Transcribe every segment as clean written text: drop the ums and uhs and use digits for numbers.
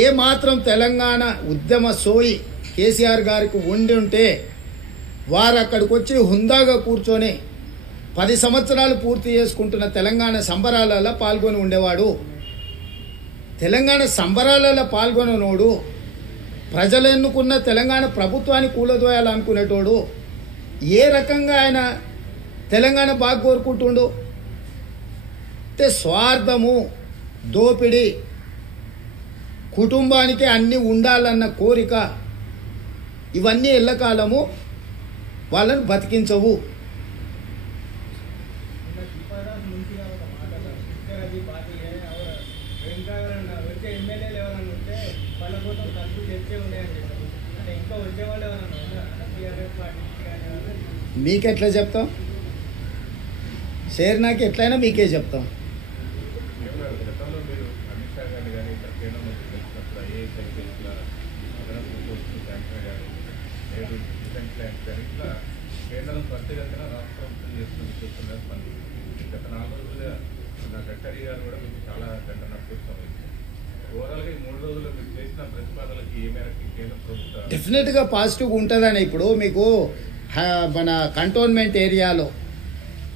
ఏ మాత్రం తెలంగాణ ఉద్యమ సోయి కేసీఆర్ గారికి ఉండి ఉంటే వారు అక్కడికి వచ్చి హుందాగా కూర్చొని 10 సంవత్సరాలు పూర్తి చేసుకుంటున్న తెలంగాణ సంబరాలలో పాల్గొని ఉండేవాడు. తెలంగాణ సంబరాలలో పాల్గొననోడు ప్రజలు ఎన్నుకున్న తెలంగాణ ప్రభుత్వాన్ని కూలదోయాలనుకునేటోడు ఏ రకంగా ఆయన తెలంగాణ బాగా కోరుకుంటుండు అంటే స్వార్థము, దోపిడి, కుటుంబానికి అన్నీ ఉండాలన్న కోరిక ఇవన్నీ ఎల్లకాలము వాళ్ళని బతికించవు. మీకెట్లా చెప్తాం? షేర్ నాకు ఎట్లయినా మీకే చెప్తాం. కేంద్రం ప్రత్యేకంగా రాష్ట్ర ప్రభుత్వం చేస్తున్న చూస్తున్నారు. మళ్ళీ గత 4 రోజులుగా గడ్కరీ గారు కూడా మీకు చాలా గంట నడుపుతాం. ఓవరాల్గా ఈ 3 రోజుల్లో మీరు చేసిన ప్రతిపాదనలకి ఏ మేరకు కేంద్ర ప్రభుత్వం డెఫినెట్గా పాజిటివ్గా ఉంటుందని. ఇప్పుడు మీకు మన కంటోన్మెంట్ ఏరియాలో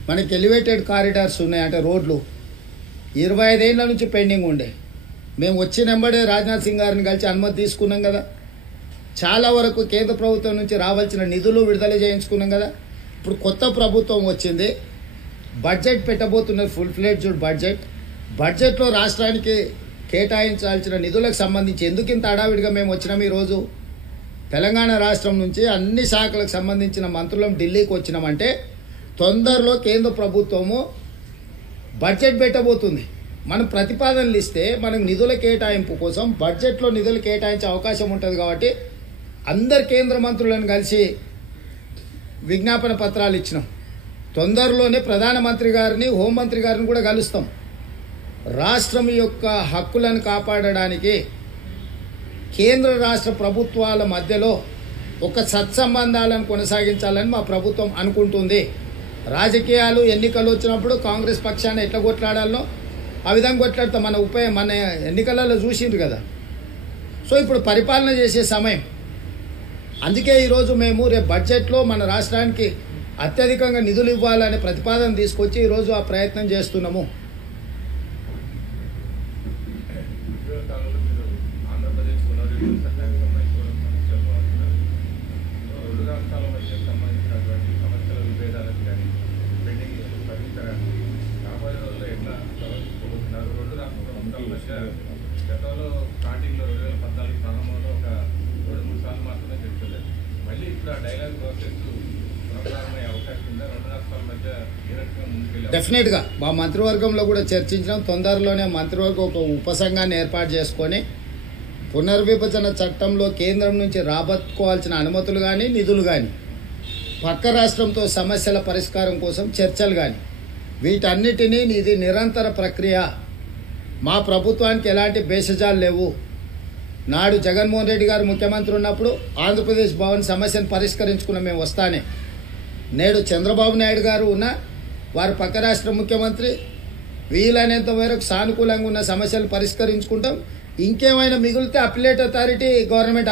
మనకి ఎలివేటెడ్ కారిడార్స్ ఉన్నాయి, అంటే రోడ్లు 25 ఏళ్ళ నుంచి పెండింగ్ ఉండే. మేము వచ్చినెంబడే రాజ్నాథ్ సింగ్ గారిని కలిసి అనుమతి తీసుకున్నాం కదా. చాలా వరకు కేంద్ర ప్రభుత్వం నుంచి రావాల్సిన నిధులు విడుదల చేయించుకున్నాం కదా. ఇప్పుడు కొత్త ప్రభుత్వం వచ్చింది, బడ్జెట్ పెట్టబోతున్నారు, ఫుల్ ఫ్లెడ్జ్డ్ బడ్జెట్లో రాష్ట్రానికి కేటాయించాల్సిన నిధులకు సంబంధించి ఎందుకు ఇంత హడావిడిగా మేము వచ్చినాం? ఈరోజు తెలంగాణ రాష్ట్రం నుంచి అన్ని శాఖలకు సంబంధించిన మంత్రులం ఢిల్లీకి వచ్చినామంటే తొందరలో కేంద్ర ప్రభుత్వము బడ్జెట్ పెట్టబోతుంది. మనం ప్రతిపాదనలు ఇస్తే మనకు నిధుల కేటాయింపు కోసం బడ్జెట్లో నిధులు కేటాయించే అవకాశం ఉంటుంది. కాబట్టి అందరు కేంద్ర మంత్రులను కలిసి విజ్ఞాపన పత్రాలు ఇచ్చినాం. తొందరలోనే ప్రధానమంత్రి గారిని, హోంమంత్రి గారిని కూడా కలుస్తాం. రాష్ట్రం యొక్క హక్కులను కాపాడడానికి కేంద్ర రాష్ట్ర ప్రభుత్వాల మధ్యలో ఒక సత్సంబంధాలను కొనసాగించాలని మా ప్రభుత్వం అనుకుంటుంది. రాజకీయాలు, ఎన్నికలు వచ్చినప్పుడు కాంగ్రెస్ పక్షాన్ని ఎట్లా కొట్లాడాలనో ఆ విధంగా కొట్లాడతాం. మన ఎన్నికలలో చూసిండ్రు కదా. సో ఇప్పుడు పరిపాలన చేసే సమయం. అందుకే ఈరోజు మేము రేపు బడ్జెట్లో మన రాష్ట్రానికి అత్యధికంగా నిధులు ఇవ్వాలనే ప్రతిపాదన తీసుకొచ్చి ఈరోజు ఆ ప్రయత్నం చేస్తున్నాము. గతంలో స్టార్టింగ్లో 2014 ప్రారంభంలో ఒక 2-3 సార్లు మాత్రమే చెప్తలేదు. మళ్ళీ ఇప్పుడు ఆ డైలాగ్ ప్రాసెస్ పునఃప్రారంభమయ్యే అవకాశం ఉందా? 2 రాష్ట్రాల మధ్య ఏ రకంగా ముందుకెళ్ళి? డెఫినెట్గా మా మంత్రివర్గంలో కూడా చర్చించినాం. తొందరలోనే మంత్రివర్గం ఒక ఉపసంఘాన్ని ఏర్పాటు చేసుకొని పునర్విభజన చట్టంలో కేంద్రం నుంచి రాబట్టుకోవాల్సిన అనుమతులు కానీ, నిధులు కానీ, పక్క రాష్ట్రంతో సమస్యల పరిష్కారం కోసం చర్చలు కానీ, వీటన్నిటినీ ఇది నిరంతర ప్రక్రియ. మా ప్రభుత్వానికి ఎలాంటి భేషజాలు లేవు. నాడు జగన్మోహన్ రెడ్డి గారు ముఖ్యమంత్రి ఉన్నప్పుడు ఆంధ్రప్రదేశ్ భవన్ సమస్యను పరిష్కరించుకున్న మేము వస్తానే. నేడు చంద్రబాబు నాయుడు గారు ఉన్న వారు పక్క రాష్ట్ర ముఖ్యమంత్రి, వీలైనంత వరకు సానుకూలంగా ఉన్న సమస్యలు పరిష్కరించుకుంటాం. ఇంకేమైనా మిగిలితే అపిలేట్ అథారిటీ గవర్నమెంట్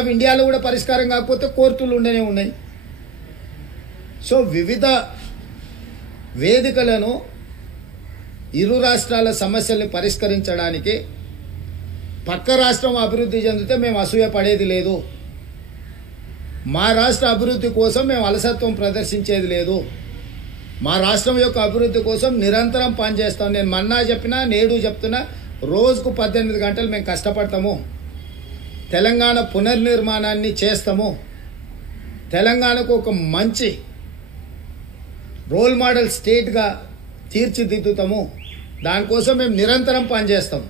ఆఫ్ ఇండియాలో కూడా పరిష్కారం కాకపోతే కోర్టులు ఉండనే ఉన్నాయి. సో వివిధ వేదికలను ఇరు రాష్ట్రాల సమస్యల్ని పరిష్కరించడానికి పక్క రాష్ట్రం అభివృద్ధి చెందితే మేము అసూయ పడేది లేదు. మా రాష్ట్ర అభివృద్ధి కోసం మేము అలసత్వం ప్రదర్శించేది లేదు. మా రాష్ట్రం యొక్క అభివృద్ధి కోసం నిరంతరం పనిచేస్తాం. నేను మొన్న చెప్పినా, నేడు చెప్తున్నా, రోజుకు 18 గంటలు మేము కష్టపడతాము. తెలంగాణ పునర్నిర్మాణాన్ని చేస్తాము. తెలంగాణకు ఒక మంచి రోల్ మోడల్ స్టేట్గా తీర్చిదిద్దుతాము. దానికోసం మేము నిరంతరం పనిచేస్తాం.